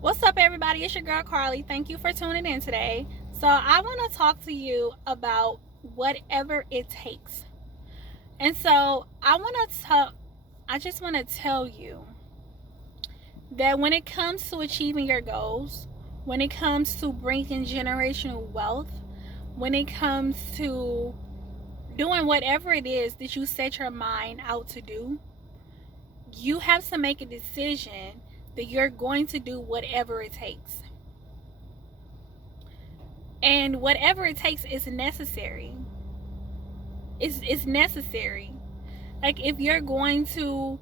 What's up, everybody? It's your girl Carly. Thank you for tuning in today. So, I want to talk to you about whatever it takes. And so, I just want to tell you that when it comes to achieving your goals, when it comes to bringing generational wealth, when it comes to doing whatever it is that you set your mind out to do, you have to make a decision that you're going to do whatever it takes. And whatever it takes is necessary. It's necessary. Like if you're going to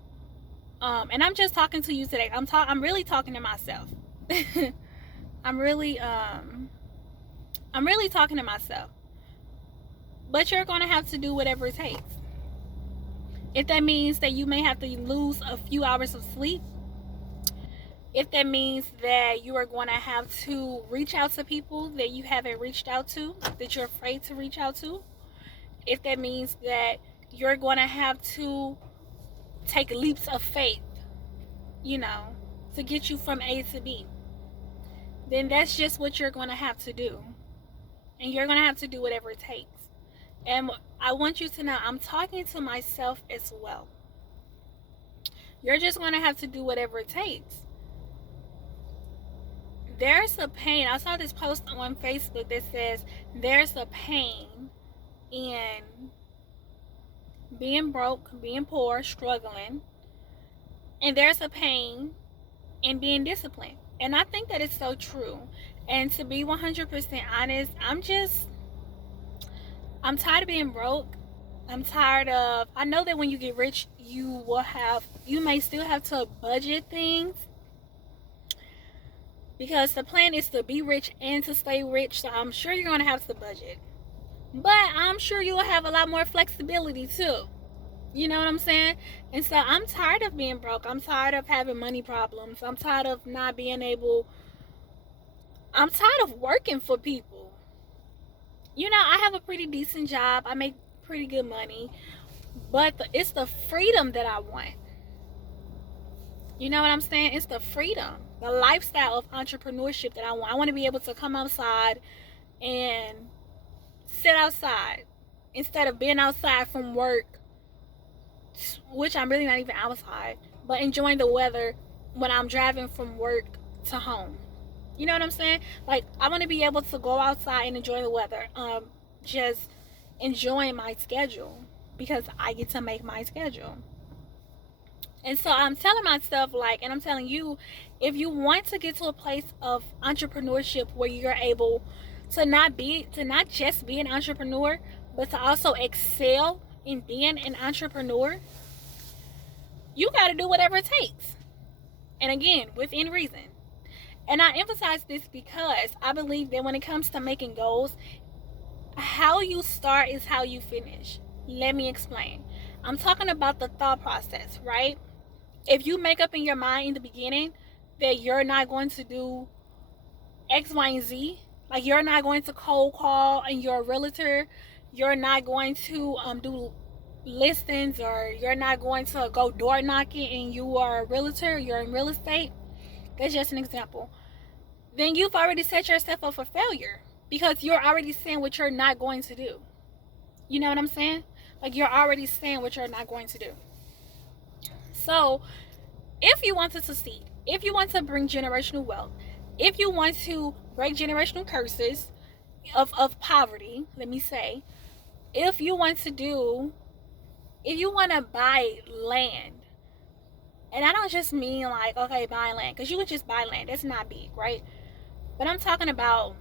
and I'm just talking to you today. I'm really talking to myself. I'm really I'm really talking to myself. But you're going to have to do whatever it takes. If that means that you may have to lose a few hours of sleep, if that means that you are going to have to reach out to people that you haven't reached out to, that you're afraid to reach out to, if that means that you're going to have to take leaps of faith, to get you from A to B, then that's just what you're going to have to do. And you're going to have to do whatever it takes. And I want you to know, I'm talking to myself as well. You're just going to have to do whatever it takes. There's a pain. I saw this post on Facebook that says there's a pain in being broke, being poor, struggling, and there's a pain in being disciplined. And I think that it's so true. And to be 100% honest, I'm tired of being broke. I know that when you get rich, you may still have to budget things, because the plan is to be rich and to stay rich. So I'm sure you're going to have to budget. But I'm sure you'll have a lot more flexibility too. You know what I'm saying? And so I'm tired of being broke. I'm tired of having money problems. I'm tired of not being able. I'm tired of working for people. I have a pretty decent job. I make pretty good money. But it's the freedom that I want. You know what I'm saying? It's the freedom, the lifestyle of entrepreneurship that I want. I want to be able to come outside and sit outside instead of being outside from work, which I'm really not even outside, but enjoying the weather when I'm driving from work to home. You know what I'm saying? Like, I want to be able to go outside and enjoy the weather. Just enjoying my schedule, because I get to make my schedule. And so I'm telling myself, and I'm telling you, if you want to get to a place of entrepreneurship where you're able to not just be an entrepreneur, but to also excel in being an entrepreneur, you got to do whatever it takes. And again, within reason. And I emphasize this because I believe that when it comes to making goals, how you start is how you finish. Let me explain. I'm talking about the thought process, right? If you make up in your mind in the beginning that you're not going to do X, Y, and Z, like you're not going to cold call and you're a realtor, you're not going to do listings, or you're not going to go door knocking and you are a realtor, you're in real estate, that's just an example, then you've already set yourself up for failure, because you're already saying what you're not going to do. You know what I'm saying? Like, you're already saying what you're not going to do. So, if you want to succeed, if you want to bring generational wealth, if you want to break generational curses of poverty, let me say, if you want to buy land, and I don't just mean buy land, because you would just buy land. That's not big, right? But I'm talking about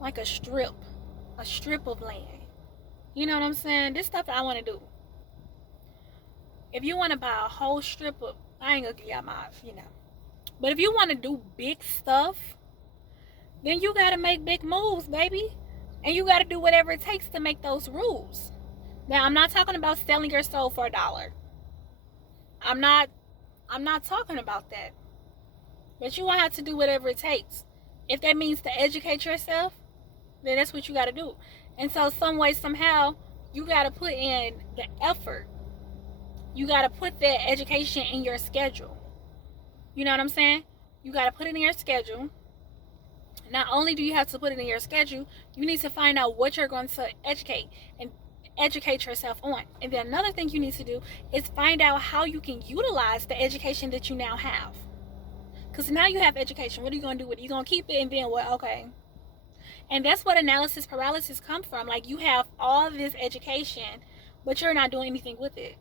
like a strip of land. You know what I'm saying? This stuff that I want to do. If you want to buy a whole strip of, I ain't gonna give y'all my, But if you want to do big stuff, then you got to make big moves, baby. And you got to do whatever it takes to make those rules. Now, I'm not talking about selling your soul for $1. I'm not talking about that. But you won't have to do whatever it takes. If that means to educate yourself, then that's what you got to do. And so some way, somehow, you got to put in the effort. You got to put that education in your schedule. You know what I'm saying? You got to put it in your schedule. Not only do you have to put it in your schedule, you need to find out what you're going to educate yourself on. And then another thing you need to do is find out how you can utilize the education that you now have. Because now you have education. What are you going to do with it? You're going to keep it and then what? Okay. And that's what analysis paralysis comes from. Like, you have all this education, but you're not doing anything with it.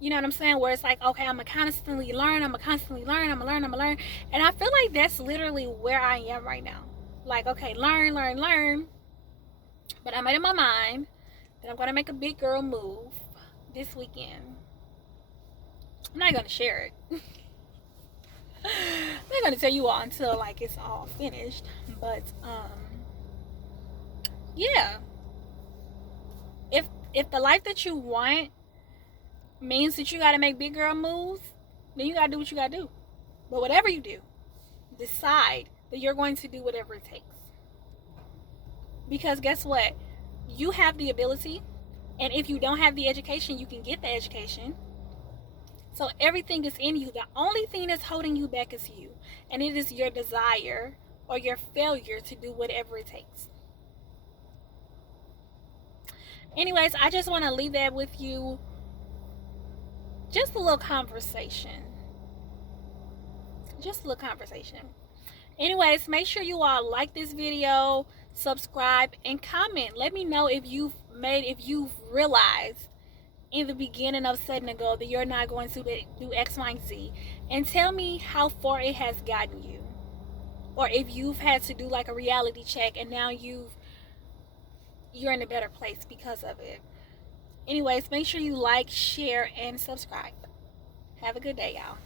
You know what I'm saying? Where it's like, okay, I'm going to constantly learn. I'm going to constantly learn. I'm going to learn. And I feel like that's literally where I am right now. Like, okay, learn. But I made up my mind that I'm going to make a big girl move this weekend. I'm not going to share it. I'm not going to tell you all until, like, it's all finished. But, yeah. If the life that you want means that you got to make big girl moves, then you got to do what you got to do. But whatever you do, decide that you're going to do whatever it takes. Because guess what? You have the ability, and if you don't have the education, you can get the education. So everything is in you. The only thing that's holding you back is you, and it is your desire or your failure to do whatever it takes. Anyways, I just want to leave that with you. Just a little conversation. Anyways, make sure you all like this video, subscribe, and comment. Let me know if you've realized in the beginning of setting a goal that you're not going to do X, Y, and Z. And tell me how far it has gotten you. Or if you've had to do like a reality check and now you're in a better place because of it. Anyways, make sure you like, share, and subscribe. Have a good day, y'all.